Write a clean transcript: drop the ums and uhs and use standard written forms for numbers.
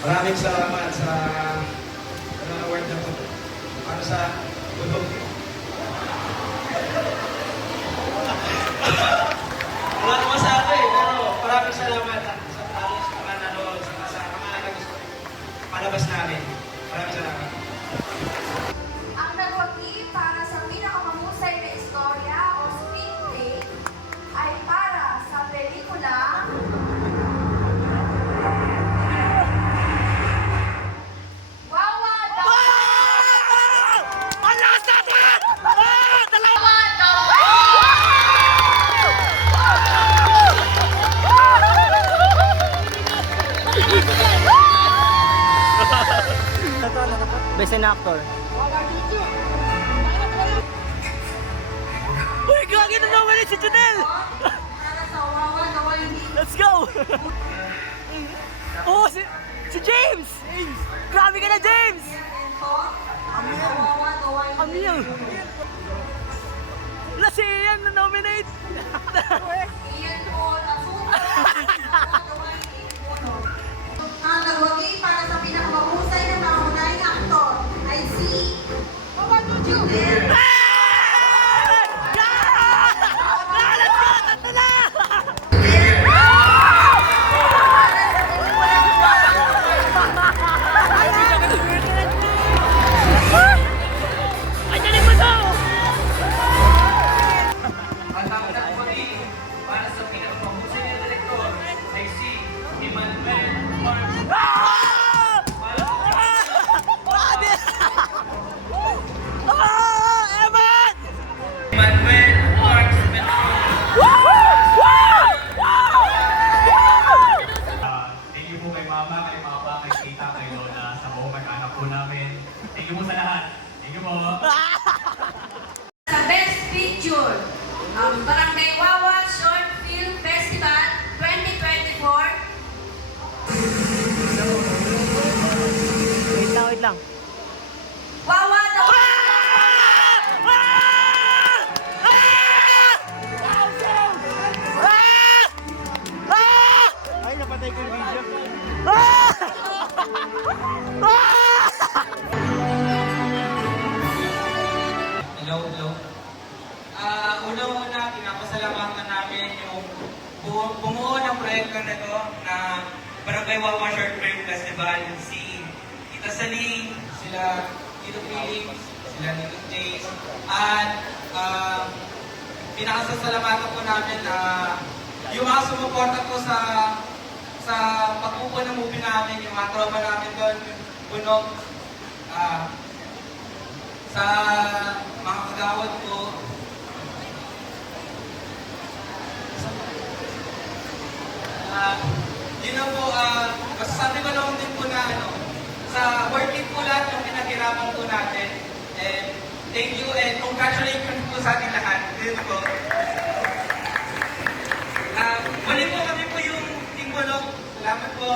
Maraming salamat sa award na to. Para sa tulog. Wala ko masabi, pero maraming salamat sa talos, sa mga nanood, sa mga nagusto palabas namin. Maraming salamat. Ang nagwagi para sa pinakamahusay na istorya o screenplay ay para sa pelikula Wawa the Best in actor. Uy, gagi na naman si Janelle! para sa Wawa the Wilding. Let's go! Oh, si James! Grabe ka na, James! Wawa the Wilding. Amil! Wala si Ian na nominate! Iyan po, nasusunod. Wawa the Wilding. Ang nagwagi para sa pinakamahusay na pangunahing aktor ay si Junel. Ang nagwagi para sa pinakamahusay na direktor ay si Emmanuel Marcos. Emmanuel Marcos Thank you po kay mama, kay papa, kay tita, kay lola, sa buong mag-anak po namin. Thank you po sa lahat. Thank you po. Sa Best Picture, ang Barangay Wawa Short Film Festival 2024. Wait lang. Wawa the Ay, napatay ko yung video. Hello. Una-una, pinapasalamatan namin yung bumuo ng proyekto na ito na Barangay Wawa Short Film Festival. Si Tita Saling, sila Tito Felix, sila Tito Jace, at pinakasasalamatan po namin na yung mga sumuporta po sa pagpupo ng movie namin, yung mga tropa namin doon, Bunog, sa mga kagawad ko. Yun na po, masasabi ko lang din po na sa worth it po lahat yung pinaghirapan po natin. And thank you and congratulations po sa ating lahat. Yun po. Muli po kami po yung Team Bunog. Salamat po.